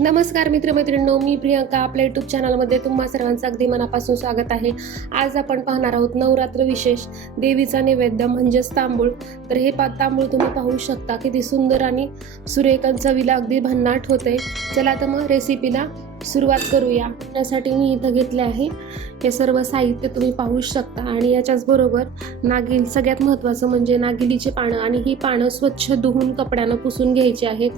नमस्कार मित्रमैत्रिणींनो, मी प्रियंका. आपल्या यूट्यूब चॅनलमध्ये तुम्हा सर्वांचं अगदी मनापासून स्वागत आहे. आज आपण पाहणार आहोत नवरात्र विशेष देवीचा नैवेद्य म्हणजेच तांबूळ. तर हे तांबूळ तुम्ही पाहू शकता किती सुंदर आणि सुरेख चवीला अगदी भन्नाट होते. चला तर मग रेसिपीला सुरुवात करूया. त्यासाठी मी इथं घेतले आहे हे सर्व साहित्य तुम्ही पाहू शकता. आणि याच्याच बरोबर नागिल, सगळ्यात महत्त्वाचं म्हणजे नागिलीचे पानं. आणि ही पानं स्वच्छ धुवून कपड्यानं पुसून घ्यायची आहेत.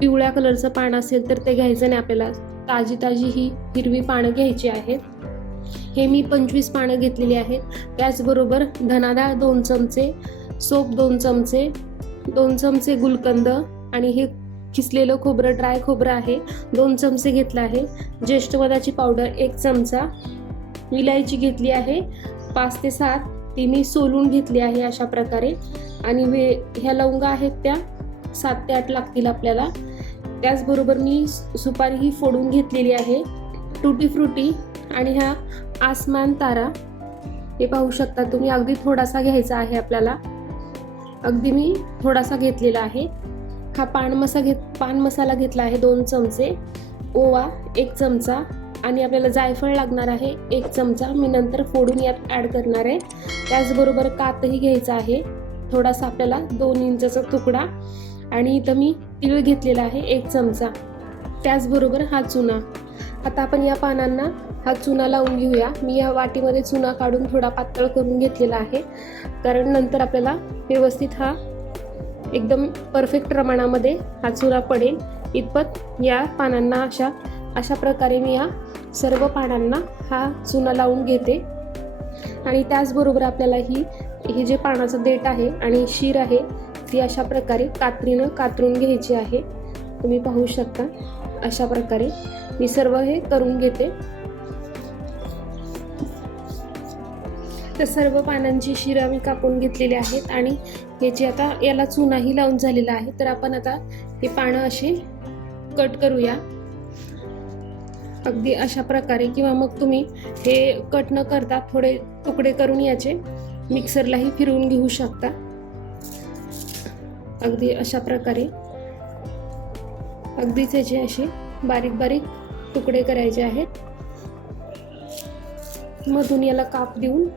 पिवळ्या कलरचं पान असेल तर ते घ्यायचं नाही आपल्याला. ताजी ही हिरवी पानं घ्यायची आहेत. हे मी 25 पानं घेतलेली आहेत. त्याचबरोबर धनाडाळ 2 चमचे, सोप 2 चमचे, 2 चमचे गुलकंद आणि हे किसलेलं खोबरं, ड्राय खोबरं आहे 2 चमचे घेतलं आहे. ज्येष्ठ मधाची पावडर 1 चमचा, विलायची घेतली आहे 5 ते 7, ती मी सोलून घेतली आहे अशा प्रकारे. आणि ह्या लवंगा आहेत त्या 7 ते 8 लागतील आपल्याला. त्याचबरोबर मी सुपारी ही फोडून घेतलेली आहे. टुटी फ्रुटी आणि हा आसमान तारा हे पाहू शकता तुम्ही. अगदी थोडासा घ्यायचा आहे आपल्याला, अगदी मी थोडासा घेतलेला आहे. हा पान मसाला घेतला आहे 2 चमचे, ओवा 1 चमचा आणि आपल्याला जायफळ लागणार आहे 1 चमचा. मी नंतर फोडून यात ॲड करणार आहे. त्याचबरोबर कातही घ्यायचा आहे थोडासा आपल्याला 2 इंचाचा तुकडा. आणि इथं मी तीळ घेतलेला आहे 1 चमचा. त्याचबरोबर हा चुना. आता आपण या पानांना हा चुना लावून घेऊया. मी या वाटीमध्ये चुना काढून थोडा पातळ करून घेतलेला आहे, कारण नंतर आपल्याला व्यवस्थित हा एकदम परफेक्ट प्रमाणामध्ये हा चुना पडेल इतपत या पानांना अशा प्रकारे मी या सर्व पानांना हा चुना लावून घेते. आणि त्याचबरोबर आपल्याला ही जे पानाचं देठ आहे आणि शीर आहे ती अशा प्रकारे कात्रीनं कातरून घ्यायची आहे. तुम्ही पाहू शकता अशा प्रकारे मी सर्व हे करून घेते. तर सर्व पानांची शिरा मी कापून घेतलेली आहेत आणि ह्याची आता याला चुनाही लावून झालेला आहे. तर आपण आता हे पानं असे कट करूया अगदी अशा प्रकारे. किंवा मग तुम्ही हे कट न करता थोडे तुकडे करून याचे मिक्सरलाही फिरवून घेऊ शकता. अगदी अशा प्रकारे अगदीच याचे असे बारीक बारीक तुकडे करायचे आहेत. मधून याला काप देऊन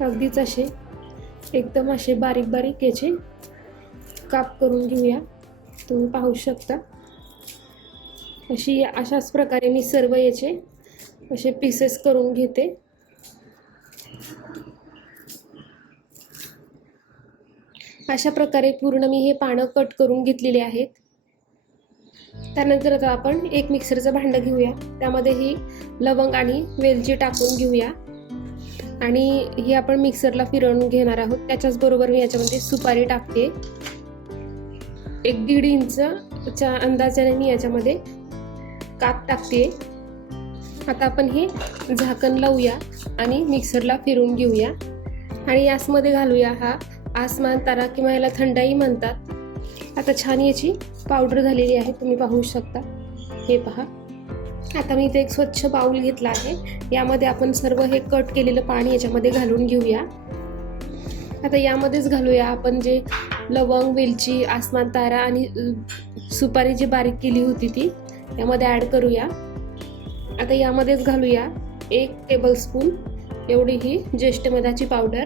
अगदीच असे एकदम असे बारीक बारीक याचे काप करून घेऊया. तुम्ही पाहू शकता अशाच प्रकारे मी सर्व याचे असे पीसेस करून घेते. अशा प्रकारे पूर्ण मी हे पानं कट करून घेतलेले आहेत. त्यानंतर आता आपण एक मिक्सरचं भांडं घेऊया. त्यामध्ये ही लवंग आणि वेलची टाकून घेऊया आणि ही आपण मिक्सरला फिरवून घेणार आहोत. त्याच्याच बरोबर मी याच्यामध्ये सुपारी टाकते. 1-1.5 इंचच्या अंदाजाने मी याच्यामध्ये काप टाकते. आता आपण हे झाकण लावूया आणि मिक्सरला फिरवून घेऊया. आणि यासमध्ये घालूया हा आसमान तारा किंवा याला थंडाई म्हणतात. आता छान याची पावडर झालेली आहे, तुम्ही पाहू शकता. हे पहा. आता मी इथे एक स्वच्छ बाउल घेतला आहे. यामध्ये आपण सर्व हे कट केलेलं पाणी याच्यामध्ये घालून घेऊया. आता यामध्येच घालूया आपण जे लवंग, वेलची, आसमान तारा आणि सुपारी जी बारीक केली होती ती यामध्ये ॲड करूया. आता यामध्येच घालूया 1 टेबलस्पून एवढी ही ज्येष्ठ मधाची पावडर.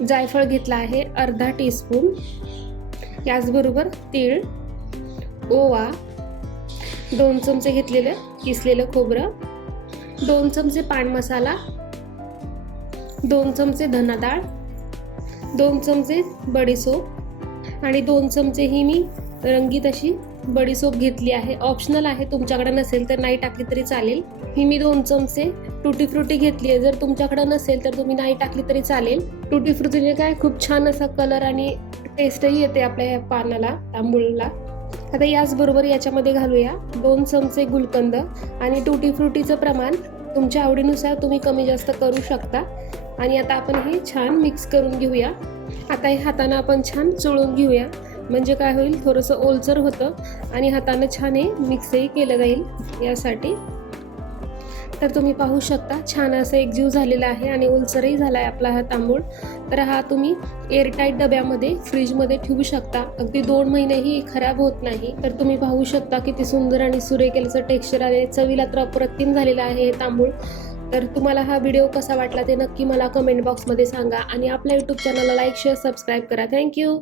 जायफळ घेतला आहे अर्धा टीस्पून. याचबरोबर तीळ, ओवा 2 चमचे घेतलेलं किसलेलं खोबरं, 2 चमचे पान मसाला, 2 चमचे धनाडाळ, 2 चमचे बडीसोप आणि 2 चमचे ही मी रंगीत अशी बडीसोप घेतली आहे. ऑप्शनल आहे, तुमच्याकडे नसेल तर नाही टाकली तरी चालेल. ही मी 2 चमचे टुटी फ्रुटी घेतली आहे. जर तुमच्याकडे नसेल तर तुम्ही नाही टाकली तरी चालेल. टुटी फ्रुटीने काय खूप छान असा कलर आणि टेस्टही येते आपल्या या पानाला, तांबूळला. आता याचबरोबर याच्यामध्ये घालूया 2 चमचे गुलकंद. आणि टुटी फ्रुटीचं प्रमाण तुमच्या आवडीनुसार तुम्ही कमी जास्त करू शकता. आणि आता आपण हे छान मिक्स करून घेऊया. आता हे हाताने आपण छान चोळून घेऊया, म्हणजे काय होईल, थोडंसं ओलसर होतं आणि हाताने छान हे मिक्सही केलं जाईल यासाठी. तर तुम्ही पाहू शकता छान असं एकजीव झालेला आहे आणि ओलसरही झाला आहे आपला हा तांदूळ। तर हा तुम्ही एअरटाईट डब्यामध्ये फ्रीजमध्ये ठेवू शकता, अगदी 2 महिनेही खराब होत नाही। तर तुम्ही पाहू शकता किती सुंदर आणि सुरेख असं टेक्स्चर आले, चवीला तर अप्रतिम झालेला आहे हे तांदूळ। तर तुम्हाला हा व्हिडिओ कसा वाटला ते नक्की मला कमेंट बॉक्समध्ये सांगा आणि आपल्या यूट्यूब चॅनलला लाईक शेअर सबस्क्राईब करा। थँक्यू।